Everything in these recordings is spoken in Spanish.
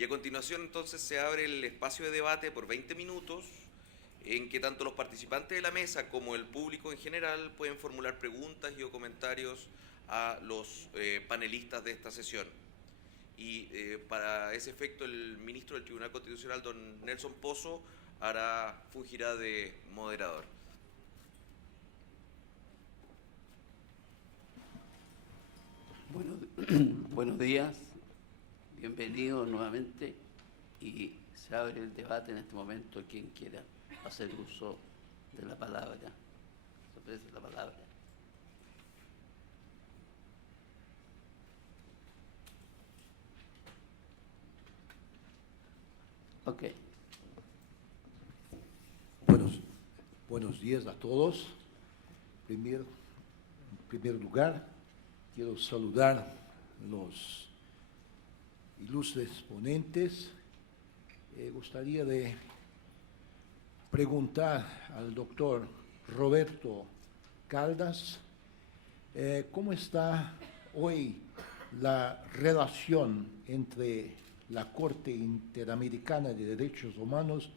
Y a continuación entonces se abre el espacio de debate por 20 minutos en que tanto los participantes de la mesa como el público en general pueden formular preguntas y o comentarios a los panelistas de esta sesión. Y para ese efecto el ministro del Tribunal Constitucional, don Nelson Pozo, fungirá de moderador. Bueno, buenos días, bienvenidos nuevamente y se abre el debate en este momento. Quien quiera hacer uso de la palabra, se ofrece la palabra. Ok. Buenos días a todos. En primer lugar, quiero saludar los ilustres ponentes. Gustaría de preguntar al doctor Roberto Caldas cómo está hoy la relación entre la Corte Interamericana de Derechos Humanos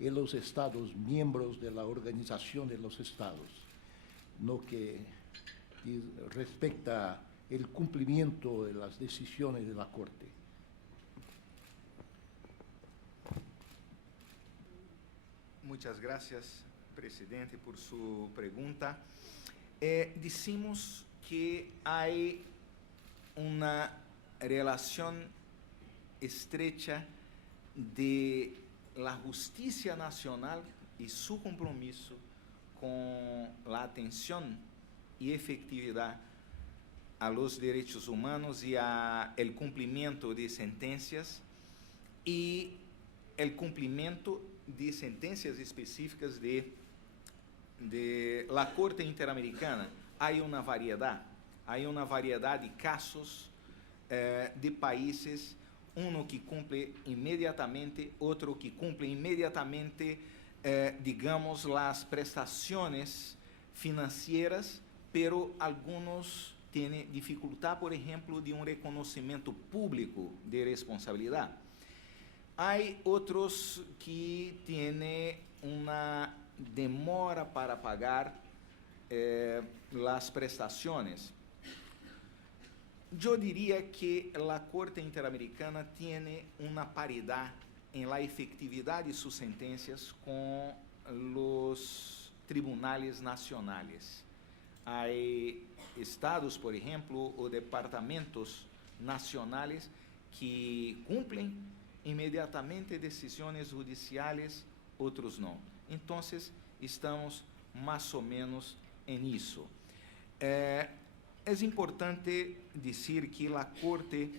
y los Estados miembros de la Organización de los Estados, no que respecta el cumplimiento de las decisiones de la Corte. Muchas gracias, presidente, por su pregunta. Decimos que hay una relación estrecha de la justicia nacional y su compromiso con la atención y efectividad a los derechos humanos y a el cumplimiento de sentencias y el cumplimiento de sentencias específicas de la Corte Interamericana. Hay una variedad de casos de países, uno que cumple inmediatamente, otro que cumple inmediatamente, digamos, las prestaciones financieras, pero algunos tienen dificultad, por ejemplo, de un reconocimiento público de responsabilidad. Hay otros que tienen una demora para pagar las prestaciones. Yo diría que la Corte Interamericana tiene una paridad en la efectividad de sus sentencias con los tribunales nacionales. Hay estados, por ejemplo, o departamentos nacionales que cumplen inmediatamente decisiones judiciales, otros no. Entonces, estamos más o menos en eso. Es importante decir que la Corte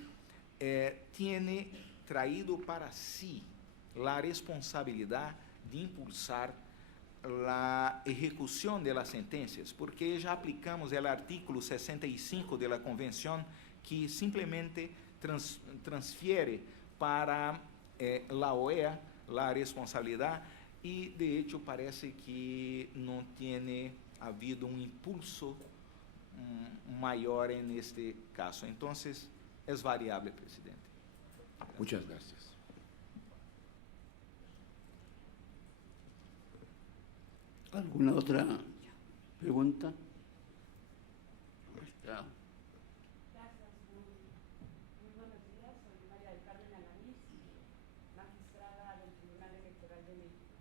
tiene traído para sí la responsabilidad de impulsar la ejecución de las sentencias, porque ya aplicamos el artículo 65 de la Convención, que simplemente transfiere para la OEA la responsabilidad, y de hecho parece que no tiene habido un impulso mayor en este caso. Entonces, es variable, presidente. Muchas gracias. ¿Alguna otra pregunta? Gracias, muy buenos días. Soy María del Carmen Alanís, magistrada del Tribunal Electoral de México.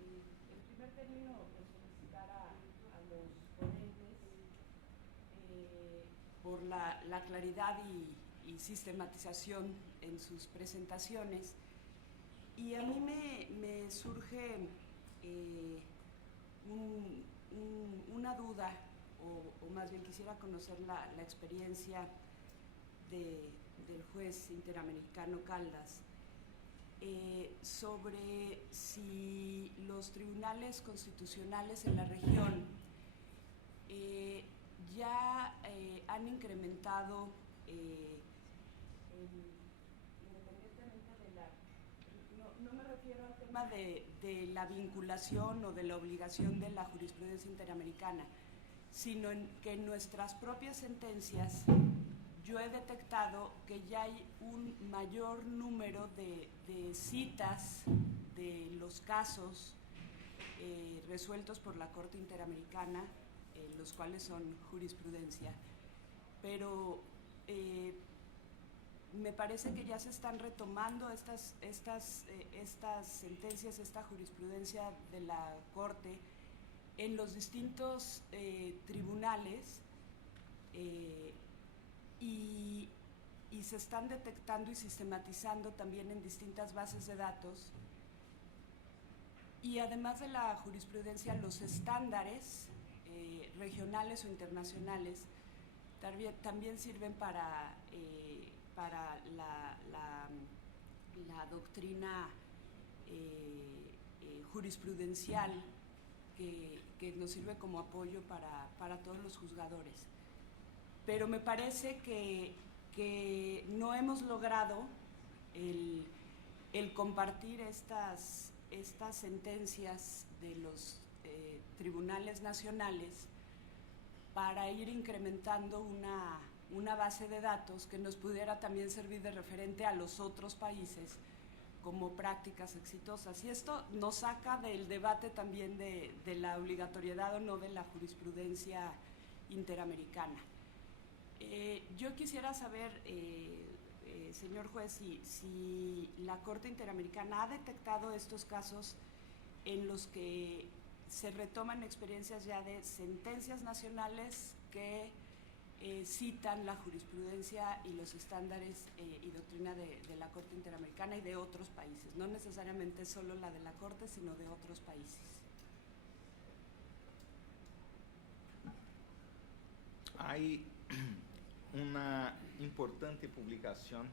En primer término, pues felicitar a los ponentes por la claridad y sistematización en sus presentaciones. Y a mí me surge una duda, o más bien quisiera conocer la experiencia del juez interamericano Caldas sobre si los tribunales constitucionales en la región ya han incrementado independientemente de no me refiero al tema de la vinculación o de la obligación de la jurisprudencia interamericana, sino que en nuestras propias sentencias yo he detectado que ya hay un mayor número de citas de los casos resueltos por la Corte Interamericana, los cuales son jurisprudencia, pero me parece que ya se están retomando estas sentencias, esta jurisprudencia de la Corte en los distintos tribunales, y se están detectando y sistematizando también en distintas bases de datos. Y además de la jurisprudencia, los estándares regionales o internacionales también sirven para la doctrina jurisprudencial que nos sirve como apoyo para todos los juzgadores. Pero me parece que no hemos logrado el compartir estas sentencias de los tribunales nacionales para ir incrementando una base de datos que nos pudiera también servir de referente a los otros países como prácticas exitosas. Y esto nos saca del debate también de la obligatoriedad o no de la jurisprudencia interamericana. Yo quisiera saber, señor juez, si la Corte Interamericana ha detectado estos casos en los que se retoman experiencias ya de sentencias nacionales que citan la jurisprudencia y los estándares y doctrina de la Corte Interamericana y de otros países, no necesariamente solo la de la Corte, sino de otros países. Hay una importante publicación,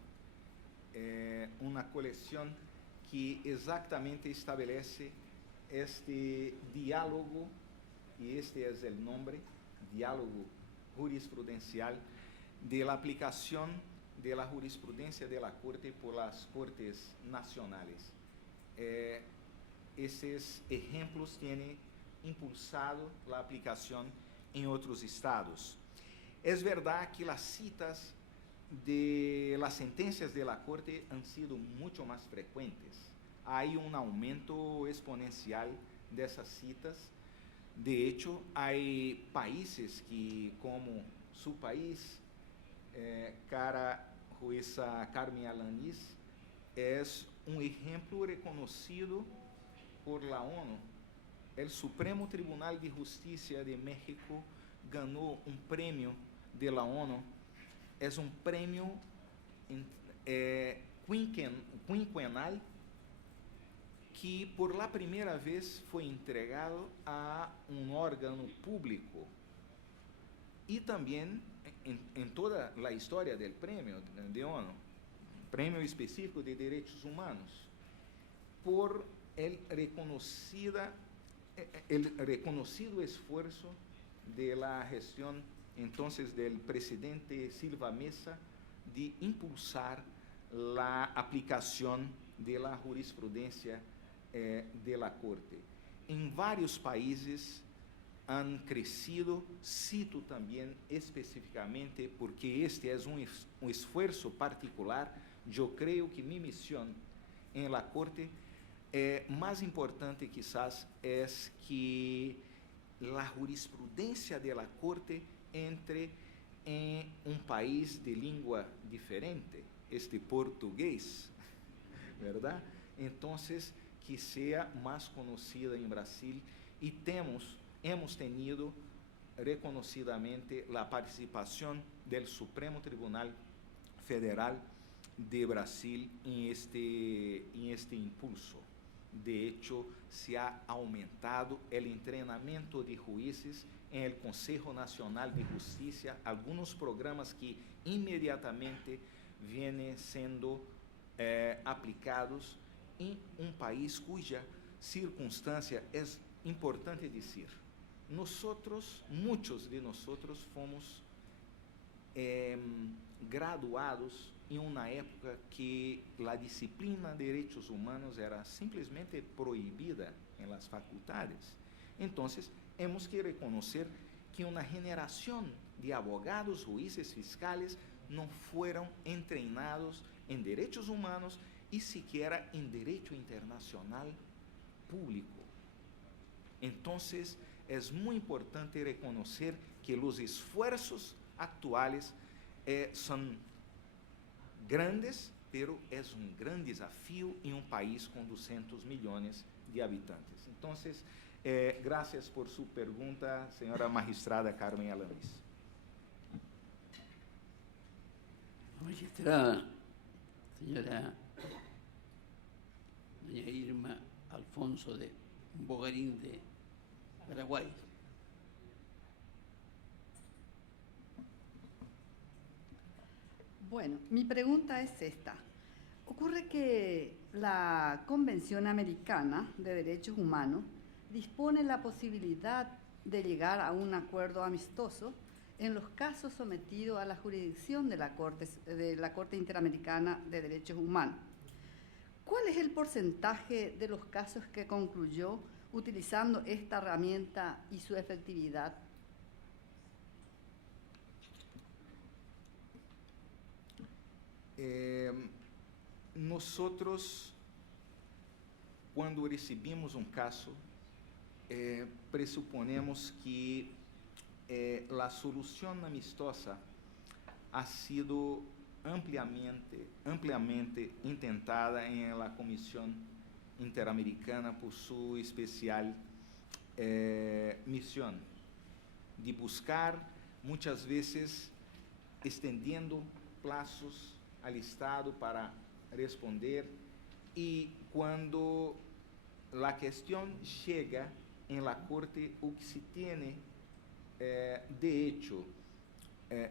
una colección que exactamente estabelece este diálogo, y este es el nombre, diálogo jurisprudencial, de la aplicación de la jurisprudencia de la Corte por las Cortes nacionales. Esses ejemplos tienen impulsado la aplicación en otros estados. Es verdad que las citas de las sentencias de la Corte han sido mucho más frecuentes. Hay un aumento exponencial de esas citas. De hecho, hay países que, como su país, cara jueza Carmen Alanis, es un ejemplo reconocido por la ONU. El Supremo Tribunal de Justicia de México ganó un premio de la ONU. Es un premio quinquenal que por la primera vez fue entregado a un órgano público. Y también en toda la historia del premio de ONU, premio específico de derechos humanos, por el reconocido esfuerzo de la gestión entonces del presidente Silva Mesa de impulsar la aplicación de la jurisprudencia de la Corte. En varios países han crecido, cito también específicamente porque este es un esfuerzo particular. Yo creo que mi misión en la Corte más importante quizás es que la jurisprudencia de la Corte entre en un país de lengua diferente, este portugués, ¿verdad? Entonces, que sea más conocida en Brasil, y hemos tenido reconocidamente la participación del Supremo Tribunal Federal de Brasil en este impulso. De hecho, se ha aumentado el entrenamiento de jueces en el Consejo Nacional de Justicia, algunos programas que inmediatamente vienen siendo aplicados en un país cuya circunstancia es importante decir. Muchos de nosotros fomos graduados en una época que la disciplina de derechos humanos era simplesmente prohibida en las facultades. Entonces, hemos que reconocer que una generación de abogados, jueces, fiscales não foram entrenados em direitos humanos e sequer em direito internacional público. Então, é muito importante reconhecer que os esforços atuais são grandes, pero é grande desafio em país com 200 milhões de habitantes. Então, graças por sua pergunta, senhora magistrada Carmen Alanis. Magistrada, señora doña Irma Alfonso de Bogarín de Paraguay. Bueno, mi pregunta es esta. Ocurre que la Convención Americana de Derechos Humanos dispone la posibilidad de llegar a un acuerdo amistoso en los casos sometidos a la jurisdicción de la Corte Interamericana de Derechos Humanos. ¿Cuál es el porcentaje de los casos que concluyó utilizando esta herramienta y su efectividad? Nosotros, cuando recibimos un caso, presuponemos que la solución amistosa ha sido ampliamente intentada en la Comisión Interamericana por su especial misión de buscar, muchas veces, extendiendo plazos al Estado para responder, y cuando la cuestión llega en la Corte, o que se tiene de hecho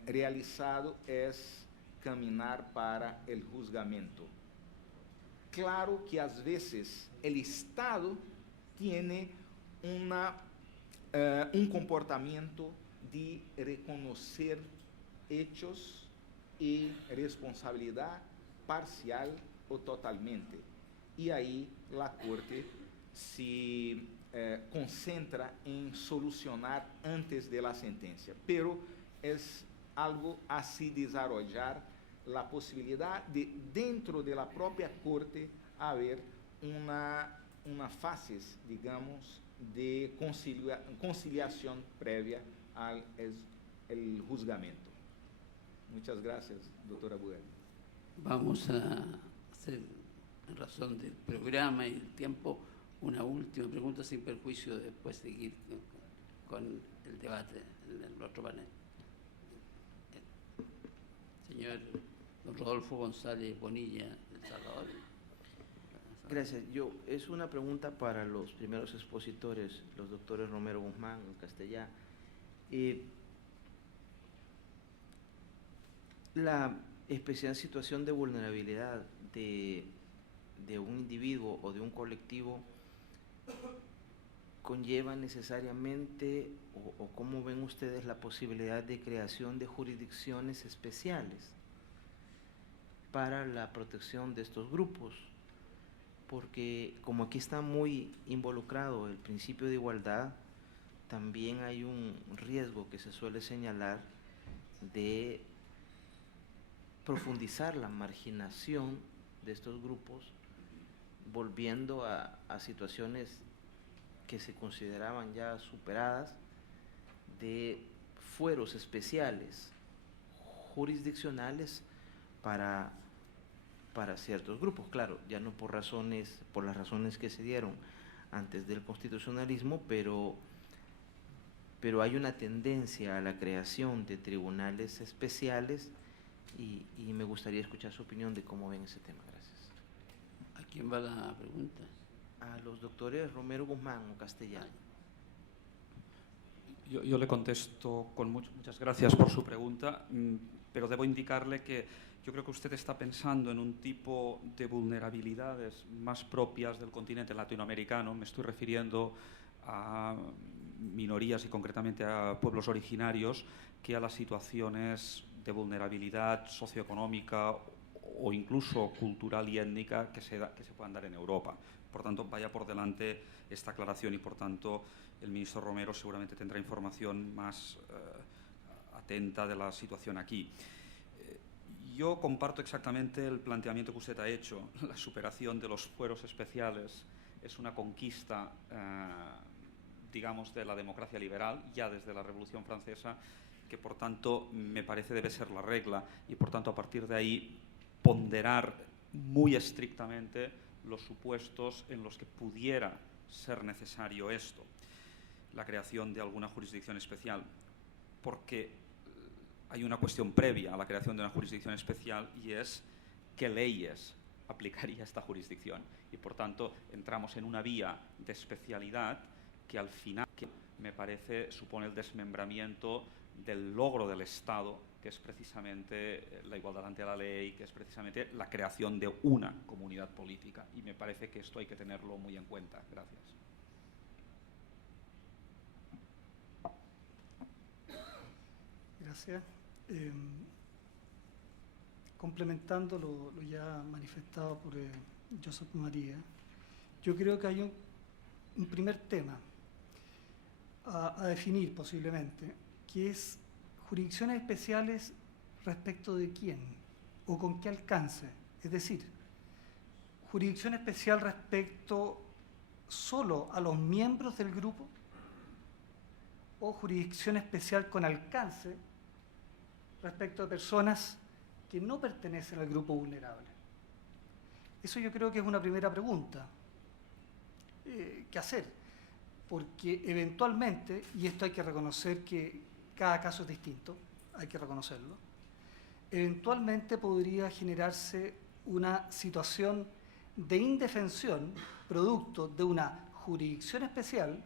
realizado es caminar para el juzgamento. Claro que a veces el Estado tiene un comportamiento de reconocer hechos y responsabilidad parcial o totalmente. Y ahí la Corte se concentra en solucionar antes de la sentencia. Pero es algo así desarrollar la posibilidad de, dentro de la propia Corte, haber una fase, digamos, de conciliación previa al el juzgamento. Muchas gracias, doctora Bugal. Vamos a hacer, en razón del programa y el tiempo, una última pregunta sin perjuicio de después seguir con el debate en el otro panel. Señor don Rodolfo González Bonilla, de El Salvador. Gracias. Es una pregunta para los primeros expositores, los doctores Romero Guzmán y Castellá. La especial situación de vulnerabilidad de un individuo o de un colectivo conlleva necesariamente, o cómo ven ustedes la posibilidad de creación de jurisdicciones especiales para la protección de estos grupos, porque como aquí está muy involucrado el principio de igualdad, también hay un riesgo que se suele señalar de profundizar la marginación de estos grupos, volviendo a situaciones que se consideraban ya superadas, de fueros especiales, jurisdiccionales para ciertos grupos. Claro, ya no por las razones que se dieron antes del constitucionalismo, pero hay una tendencia a la creación de tribunales especiales y me gustaría escuchar su opinión de cómo ven ese tema. Gracias. ¿A quién va la pregunta? A los doctores Romero Guzmán o Castellano. Yo le contesto con muchas gracias por su pregunta, pero debo indicarle que yo creo que usted está pensando en un tipo de vulnerabilidades más propias del continente latinoamericano. Me estoy refiriendo a minorías y concretamente a pueblos originarios, que a las situaciones de vulnerabilidad socioeconómica o incluso cultural y étnica que se puedan dar en Europa. Por tanto, vaya por delante esta aclaración y, por tanto, el ministro Romero seguramente tendrá información más atenta de la situación aquí. Yo comparto exactamente el planteamiento que usted ha hecho. La superación de los fueros especiales es una conquista, digamos, de la democracia liberal, ya desde la Revolución Francesa, que por tanto me parece debe ser la regla, y por tanto a partir de ahí ponderar muy estrictamente los supuestos en los que pudiera ser necesario esto, la creación de alguna jurisdicción especial, porque hay una cuestión previa a la creación de una jurisdicción especial, y es qué leyes aplicaría esta jurisdicción, y por tanto entramos en una vía de especialidad que al final, que me parece, supone el desmembramiento del logro del Estado, que es precisamente la igualdad ante la ley, que es precisamente la creación de una comunidad política, y me parece que esto hay que tenerlo muy en cuenta. Gracias. Gracias. Complementando lo ya manifestado por Josep María, yo creo que hay un primer tema a definir posiblemente, que es jurisdicciones especiales respecto de quién o con qué alcance. Es decir, jurisdicción especial respecto solo a los miembros del grupo, o jurisdicción especial con alcance respecto a personas que no pertenecen al grupo vulnerable. Eso yo creo que es una primera pregunta que hacer, porque eventualmente, y esto hay que reconocer que cada caso es distinto, hay que reconocerlo, eventualmente podría generarse una situación de indefensión producto de una jurisdicción especial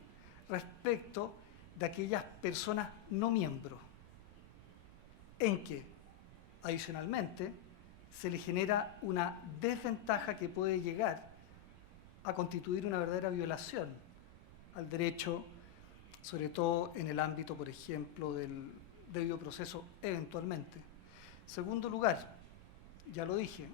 respecto de aquellas personas no miembros, en que, adicionalmente, se le genera una desventaja que puede llegar a constituir una verdadera violación al derecho, sobre todo en el ámbito, por ejemplo, del debido proceso, eventualmente. Segundo lugar, ya lo dije,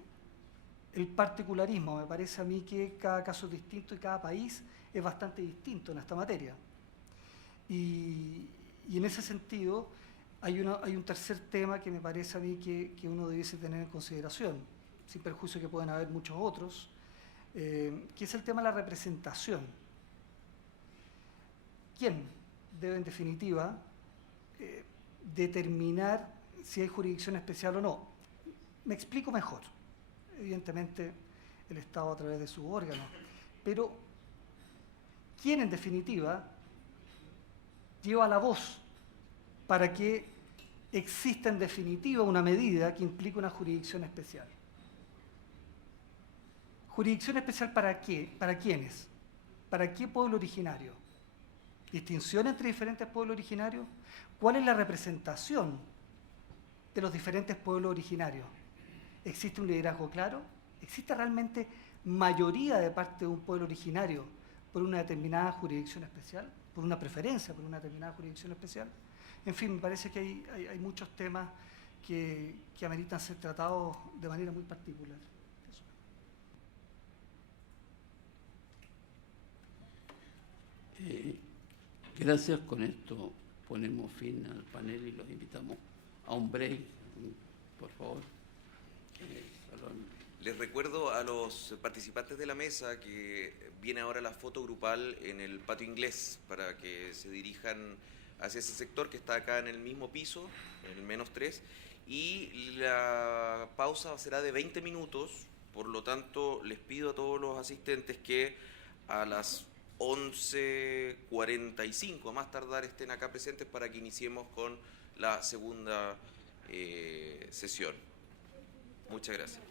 el particularismo. Me parece a mí que cada caso es distinto y cada país es bastante distinto en esta materia. Y en ese sentido hay un tercer tema que me parece a mí que uno debiese tener en consideración, sin perjuicio que pueden haber muchos otros, que es el tema de la representación. ¿Quién debe en definitiva determinar si hay jurisdicción especial o no? Me explico mejor. Evidentemente el Estado a través de sus órganos, pero ¿quién en definitiva lleva la voz para que exista en definitiva una medida que implique una jurisdicción especial? ¿Jurisdicción especial para qué? ¿Para quiénes? ¿Para qué pueblo originario? ¿Distinción entre diferentes pueblos originarios? ¿Cuál es la representación de los diferentes pueblos originarios? ¿Existe un liderazgo claro? ¿Existe realmente mayoría de parte de un pueblo originario por una determinada jurisdicción especial? ¿Por una preferencia por una determinada jurisdicción especial? En fin, me parece que hay muchos temas que ameritan ser tratados de manera muy particular. Gracias. Con esto ponemos fin al panel y los invitamos a un break, por favor. Les recuerdo a los participantes de la mesa que viene ahora la foto grupal en el patio inglés para que se dirijan hacia ese sector que está acá en el mismo piso, en el -3, y la pausa será de 20 minutos, por lo tanto les pido a todos los asistentes que a las 11:45 a más tardar estén acá presentes para que iniciemos con la segunda sesión. Muchas gracias.